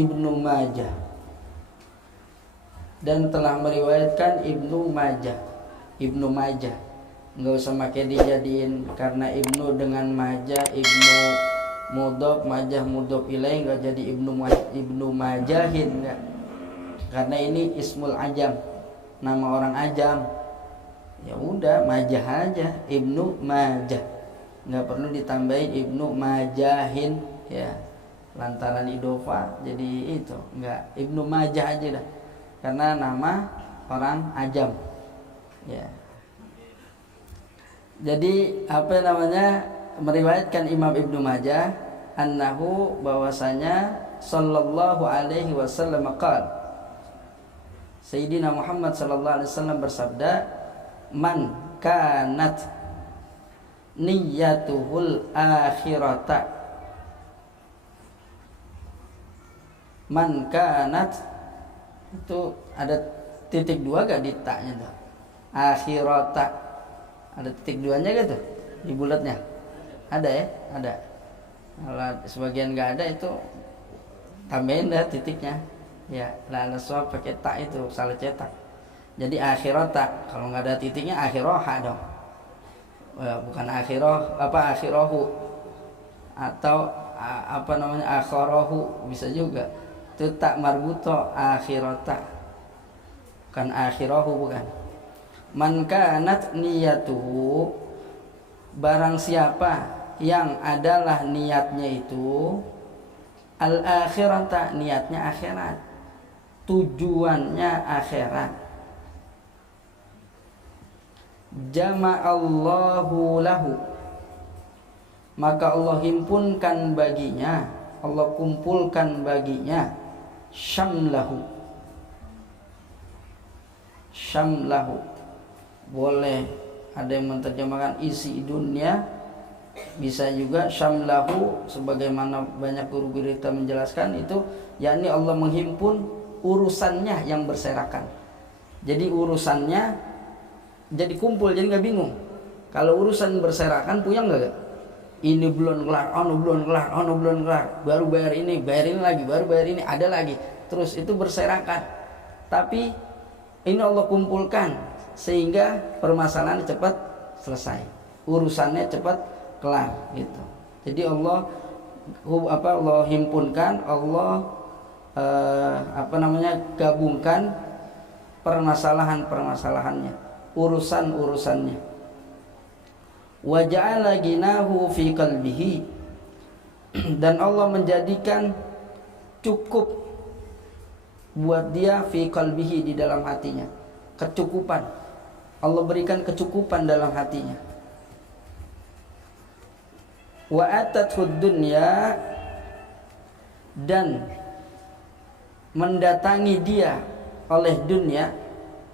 Ibnu Majah, dan telah meriwayatkan Ibnu Majah. Ibnu Majah, nggak usah pakai dijadiin, karena Ibnu dengan Majah, Ibnu mudhof, Majah mudhof ilaih, nggak jadi Ibnu Majahin, nggak, karena ini ismul ajam, nama orang ajam. Ya udah Majah aja, Ibnu Majah, nggak perlu ditambahin Ibnu Majahin ya, lantaran idofa jadi itu, nggak, Ibnu Majah aja dah, karena nama orang ajam ya. Jadi apa namanya, meriwayatkan Imam Ibnu Majah annahu, bahwasanya sallallahu alaihi wasallam qala, Sayyidina Muhammad sallallahu alaihi wasallam bersabda, man kanat niyyatuhul akhirata, man kanat itu ada titik dua gak di taknya tuh, akhirata ada titik duanya gitu di bulatnya, ada ya, ada. Kalau sebagian gak ada itu tambahin dah titiknya ya, lah soal pakai tak itu salah cetak. Jadi akhirata, kalau nggak ada titiknya akhiroha dong, bukan akhiroh, apa akhirohu, atau apa namanya akhorohu bisa juga. Itu tak marbuto akhirata, bukan akhirohu, bukan. Man kanat niyatuhu, barang siapa yang adalah niatnya itu al akhirata, niatnya akhirat, tujuannya akhirat, jama'allahu lahu, maka Allah himpunkan baginya, Allah kumpulkan baginya syamlahu, syamlahu boleh ada yang menerjemahkan isi dunia, bisa juga syamlahu, sebagaimana banyak guru kita menjelaskan itu, yakni Allah menghimpun urusannya yang berserakan. Jadi urusannya jadi kumpul, jadi nggak bingung. Kalau urusan berserakan puyeng nggak? Ini belum kelar, ono belum kelar, ono belum kelar, baru bayar ini lagi, baru bayar ini, ada lagi, terus itu berserakan. Tapi ini Allah kumpulkan sehingga permasalahan cepat selesai, urusannya cepat kelar gitu. Jadi Allah himpunkan, Allah gabungkan permasalahannya, urusannya. Wa ja'ala ginahu fi qalbihi, dan Allah menjadikan cukup buat dia fi qalbihi, di dalam hatinya, kecukupan. Allah berikan kecukupan dalam hatinya. Wa atathud dunya, dan mendatangi dia oleh dunia,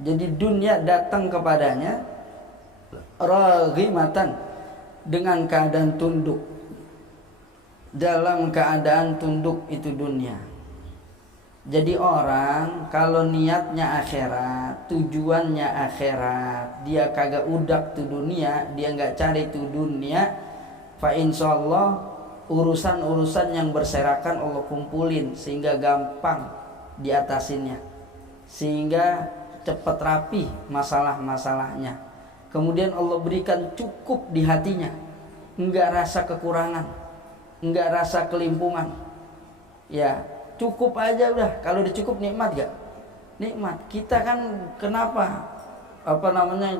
jadi dunia datang kepadanya raghimatan, dengan keadaan tunduk, dalam keadaan tunduk itu dunia. Jadi orang kalau niatnya akhirat, tujuannya akhirat, dia kagak udak tuh dunia, dia nggak cari tuh dunia, fa insyaallah urusan-urusan yang berserakan Allah kumpulin sehingga gampang diatasinnya, sehingga cepat rapi masalah-masalahnya. Kemudian Allah berikan cukup di hatinya, enggak rasa kekurangan, enggak rasa kelimpungan. Ya, cukup aja udah. Kalau udah cukup nikmat gak? Nikmat. Kita kan kenapa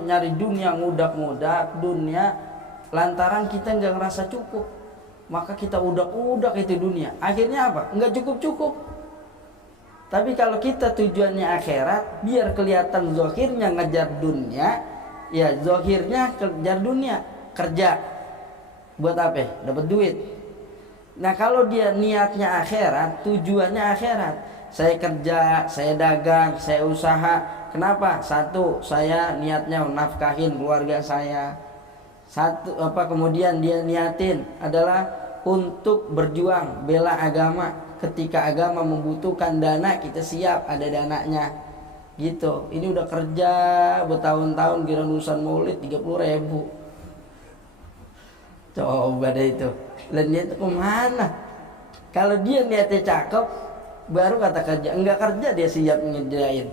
nyari dunia, ngudak-ngudak dunia, lantaran kita enggak ngerasa cukup. Maka kita udak-udak itu dunia. Akhirnya apa? Enggak cukup-cukup. Tapi kalau kita tujuannya akhirat, biar kelihatan zahirnya ngejar dunia, ya zahirnya kejar dunia, kerja buat apa? Dapat duit. Nah kalau dia niatnya akhirat, tujuannya akhirat, saya kerja, saya dagang, saya usaha, kenapa? Satu, saya niatnya nafkahin keluarga saya. Satu, kemudian dia niatin adalah untuk berjuang bela agama. Ketika agama membutuhkan dana, kita siap, ada dananya gitu. Ini udah kerja bertahun-tahun kira lulusan maulid 30.000. Coba deh itu. Dan niat kemana? Kalau dia niatnya cakep, baru kata kerja. Enggak kerja dia siap nyediain.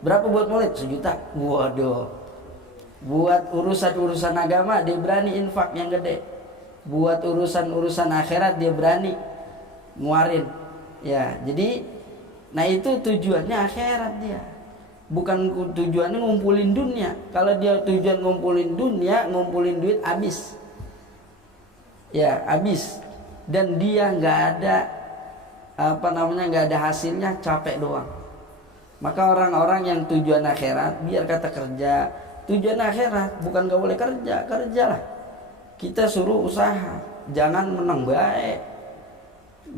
Berapa buat maulid? 1 juta. Waduh. Buat urusan-urusan agama dia berani infak yang gede. Buat urusan-urusan akhirat dia berani nguarin. Ya, jadi nah itu tujuannya akhirat dia. Bukan tujuannya ngumpulin dunia. Kalau dia tujuan ngumpulin dunia, ngumpulin duit habis. Ya, habis. Dan dia nggak ada nggak ada hasilnya, capek doang. Maka orang-orang yang tujuan akhirat, biar kata kerja, tujuan akhirat bukan nggak boleh kerja, kerjalah. Kita suruh usaha, jangan menang baik,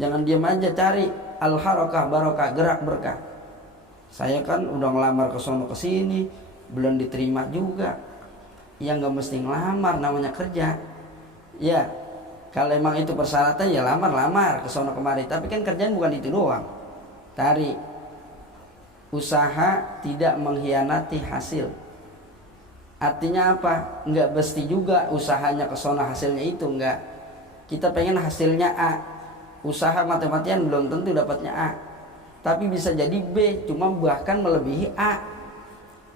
jangan diam aja, cari al-harakah barokah, gerak berkah. Saya kan udah ngelamar ke sono ke sini, belum diterima juga. Ya nggak mesti ngelamar, namanya kerja. Ya, kalau emang itu persyaratan ya lamar ke sono kemari. Tapi kan kerjaan bukan itu doang. Cari usaha tidak mengkhianati hasil. Artinya apa? Nggak mesti juga usahanya ke sono hasilnya itu, enggak. Kita pengen hasilnya A. Usaha mati-matian belum tentu dapatnya A. Tapi bisa jadi B, cuma bahkan melebihi A.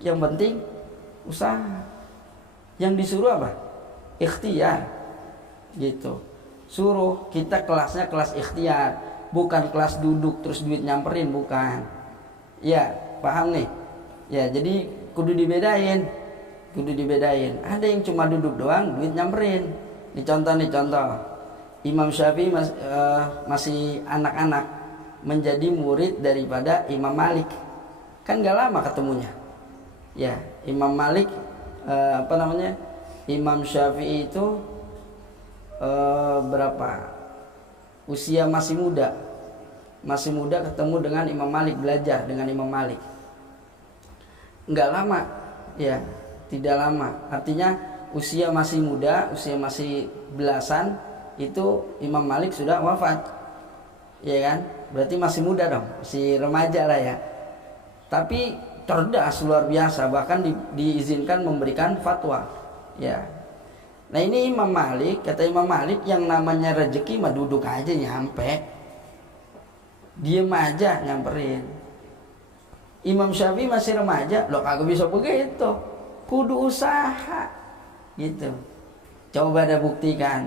Yang penting usaha. Yang disuruh apa? Ikhtiar. Gitu. Suruh, kita kelasnya kelas ikhtiar, bukan kelas duduk terus duit nyamperin, bukan. Ya, paham nih? Ya, jadi kudu dibedain. Ada yang cuma duduk doang, duit nyamperin. Nih contoh. Imam Syafi'i masih anak-anak menjadi murid daripada Imam Malik. Kan gak lama ketemunya. Ya, Imam Malik Imam Syafi'i itu berapa? Usia masih muda ketemu dengan Imam Malik, belajar dengan Imam Malik. Enggak lama, ya, tidak lama. Artinya usia masih muda, usia masih belasan, itu Imam Malik sudah wafat. Ya kan? Berarti masih muda dong, masih remaja lah ya. Tapi cerdas luar biasa, bahkan diizinkan memberikan fatwa. Ya. Nah ini Imam Malik, kata Imam Malik, yang namanya rezeki mah duduk aja nyampe, diem aja nyamperin. Imam Syafi'i masih remaja, lo kagak bisa begitu, kudu usaha, gitu. Coba ada buktikan.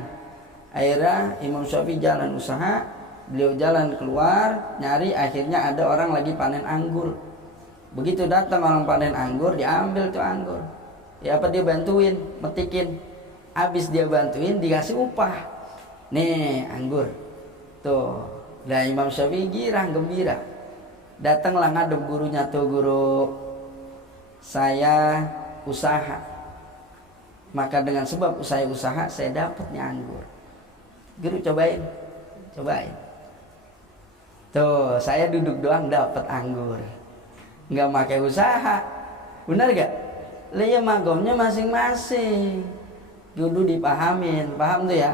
Akhirnya Imam Syafi'i jalan usaha, beliau jalan keluar nyari, akhirnya ada orang lagi panen anggur. Begitu datang orang panen anggur, diambil tuh anggur. Ya apa dia bantuin, metikin. Habis dia bantuin dikasih upah. Nih anggur. Tuh. Nah Imam Syafi'i girang, gembira. Datanglah ngadep gurunya, tuh guru, saya usaha. Maka dengan sebab saya usaha, saya dapatnya anggur. Guru cobain. Tuh, saya duduk doang dapat anggur. Nggak pakai usaha. Benar gak? Lihat magomnya masing-masing. Dulu dipahamin, paham tuh ya?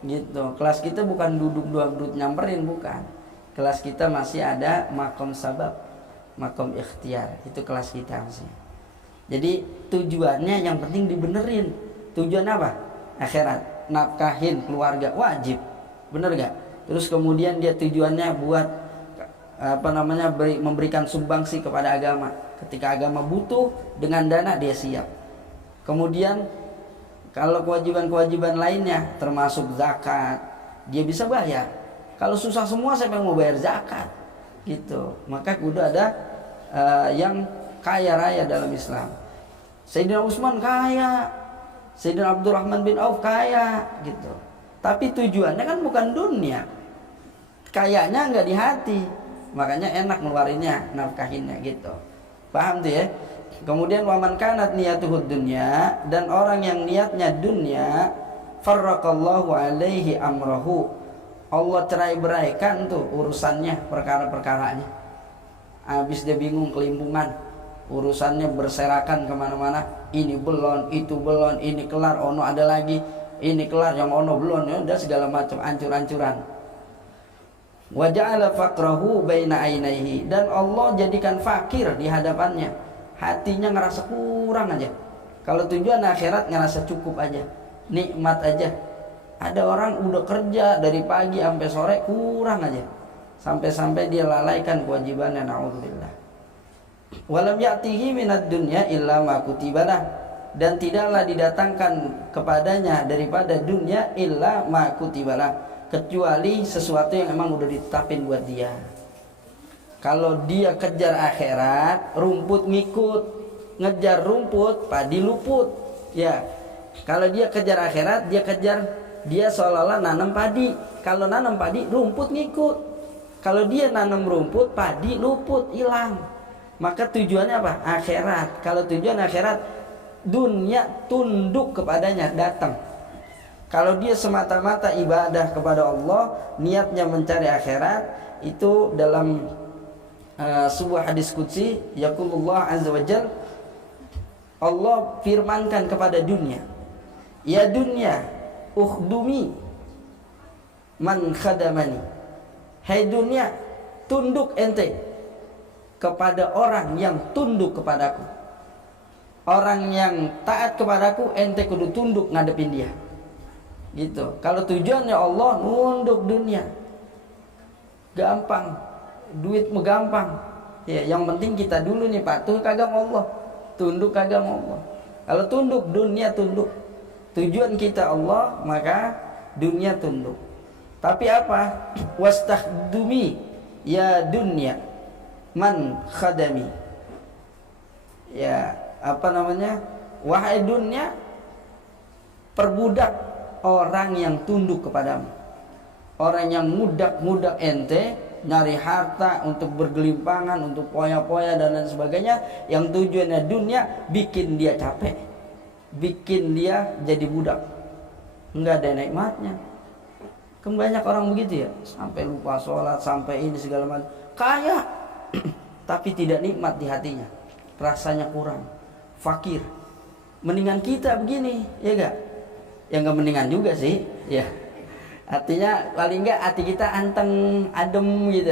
Gitu. Kelas kita bukan duduk doang duduk nyamperin, bukan. Kelas kita masih ada makom sabab, makom ikhtiar. Itu kelas kita masih. Jadi tujuannya yang penting dibenerin. Tujuan apa? Akhirat. Nafkahin keluarga wajib. Bener gak? Terus kemudian dia tujuannya buat memberikan sumbangsi kepada agama. Ketika agama butuh, dengan dana dia siap. Kemudian kalau kewajiban-kewajiban lainnya termasuk zakat, dia bisa bayar. Kalau susah semua, siapa yang mau bayar zakat? Gitu. Maka kudu ada yang kaya raya dalam Islam. Sayyidina Utsman kaya, Sayyidina Abdurrahman bin Auf kaya, gitu. Tapi tujuannya kan bukan dunia. Kayanya nggak di hati. Makanya enak ngeluarinnya, nafkahinnya gitu. Paham tuh ya? Kemudian waman kanat niyatuhud dunya, dan orang yang niatnya dunia, farraqallahu alaihi amrahu. Allah cerai-beraikan tuh urusannya, perkara-perkaranya. Habis dia bingung, kelimpungan, urusannya berserakan kemana-mana. Ini belon, itu belon, ini kelar, ono ada lagi, ini kelar, yang ono belum, ya udah segala macam ancur-ancuran. Wa ja'ala faqrahu baina ainaihi, dan Allah jadikan fakir di hadapannya. Hatinya ngerasa kurang aja. Kalau tujuan akhirat ngerasa cukup aja, nikmat aja. Ada orang udah kerja dari pagi sampai sore kurang aja. sampai-sampai dia lalaikan kewajibannya, naudzubillah. Walam ya'tihi minad dunya illa ma kutibalah, dan tidaklah didatangkan kepadanya daripada dunia illa ma kutibalah, kecuali sesuatu yang emang udah ditetapin buat dia. Kalau dia kejar akhirat, rumput ngikut. Ngejar rumput, padi luput. Ya. Kalau dia kejar akhirat, dia seolah-olah nanam padi. Kalau nanam padi, rumput ngikut. Kalau dia nanam rumput, padi luput, hilang. Maka tujuannya apa? Akhirat. Kalau tujuan akhirat, dunia tunduk kepadanya, datang. Kalau dia semata-mata ibadah kepada Allah, niatnya mencari akhirat, itu dalam sebuah hadis qudsi, yaqulullah azza wajal, Allah firmankan kepada dunia, ya dunia, ukhdumi man khadamani. Hai dunia, tunduk ente kepada orang yang tunduk kepadaku. Orang yang taat kepadaku, ente kudu tunduk ngadepin dia. Gitu. Kalau tujuannya Allah, nunduk dunia. Gampang. Duit mah gampang. Ya, yang penting kita dulu nih patuh kagak Allah. Tunduk kagak Allah. Kalau tunduk, dunia tunduk. Tujuan kita Allah, maka dunia tunduk. Tapi apa? Wastakhdumi ya dunia man khadami. Ya, apa namanya? Wahai dunia, perbudak orang yang tunduk kepadamu. Orang yang mudak ente nyari harta untuk bergelimpangan, untuk poya-poya dan lain sebagainya, yang tujuannya dunia, bikin dia capek, bikin dia jadi budak, nggak ada nikmatnya. Kan banyak orang begitu ya, sampai lupa sholat, sampai ini segala macam, kaya tapi tidak nikmat di hatinya, rasanya kurang, fakir. Mendingan kita begini, ya gak? Ya nggak mendingan juga sih, ya. Artinya paling enggak hati kita anteng, adem gitu,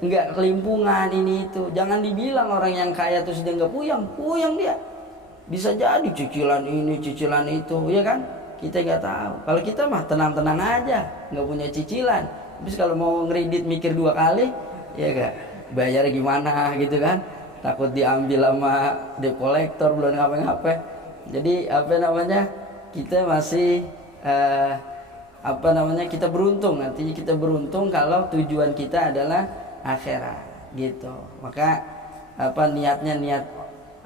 enggak kelimpungan ini itu. Jangan dibilang orang yang kaya terus dia nggak puyeng dia. Bisa jadi cicilan ini, cicilan itu, ya kan? Kita nggak tahu. Kalau kita mah tenang-tenang aja, nggak punya cicilan. Habis kalau mau ngeredit mikir 2 kali, ya gak? Bayar gimana gitu kan? Takut diambil sama debt collector, belum ngapa-ngapa. Jadi apa namanya? Kita masih kita beruntung, nantinya kita beruntung kalau tujuan kita adalah akhirat gitu. Maka niatnya niat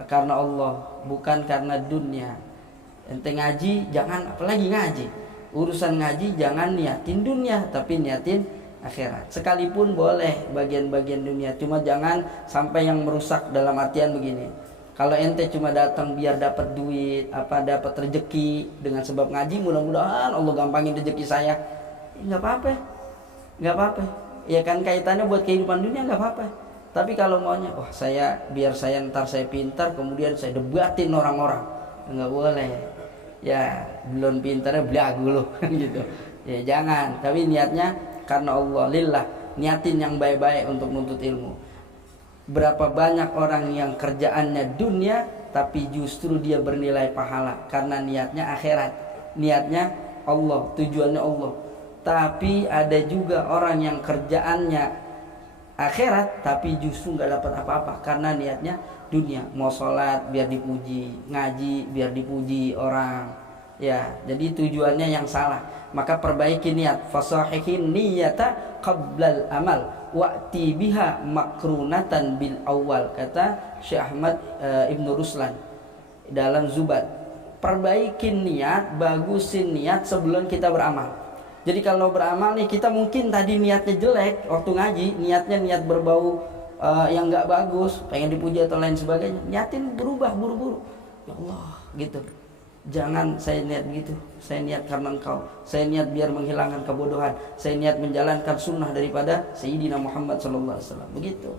karena Allah, bukan karena dunia. Ente ngaji jangan, apalagi ngaji, urusan ngaji jangan niatin dunia, tapi niatin akhirat. Sekalipun boleh bagian-bagian dunia, cuma jangan sampai yang merusak. Dalam artian begini, kalau ente cuma datang biar dapat duit, dapat rezeki dengan sebab ngaji, mudah-mudahan Allah gampangin rezeki saya, nggak apa-apa, nggak apa-apa. Ya kan kaitannya buat kehidupan dunia, nggak apa-apa. Tapi kalau maunya, biar saya ntar saya pintar, kemudian saya debatin orang-orang, nggak boleh. Ya belum pintarnya belagu loh, gitu. Ya jangan. Tapi niatnya karena Allah, lillah, niatin yang baik-baik untuk menuntut ilmu. Berapa banyak orang yang kerjaannya dunia tapi justru dia bernilai pahala karena niatnya akhirat, niatnya Allah, tujuannya Allah. Tapi ada juga orang yang kerjaannya akhirat tapi justru nggak dapat apa-apa karena niatnya dunia. Mau sholat biar dipuji, ngaji biar dipuji orang, ya. Jadi tujuannya yang salah. Maka perbaiki niat. Fasahihin niyata qablal amal wa'ti biha makrunatan bil awal, kata Syekh Ahmad Ibnu Ruslan dalam Zubat. Perbaikin niat, bagusin niat sebelum kita beramal. Jadi kalau beramal nih, kita mungkin tadi niatnya jelek waktu ngaji, niatnya niat berbau yang nggak bagus, pengen dipuji atau lain sebagainya, niatin berubah buru-buru, ya Allah gitu. Jangan saya niat begitu, saya niat karena engkau, saya niat biar menghilangkan kebodohan, saya niat menjalankan sunnah daripada Sayyidina Muhammad SAW, begitu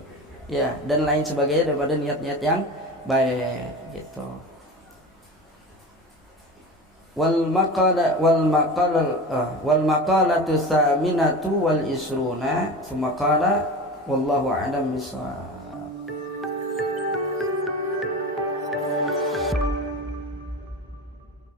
ya, dan lain sebagainya daripada niat-niat yang baik gitu. Wal maqalatu tsaminatu wal isruna, thumma qala wallahu a'lam bishawab.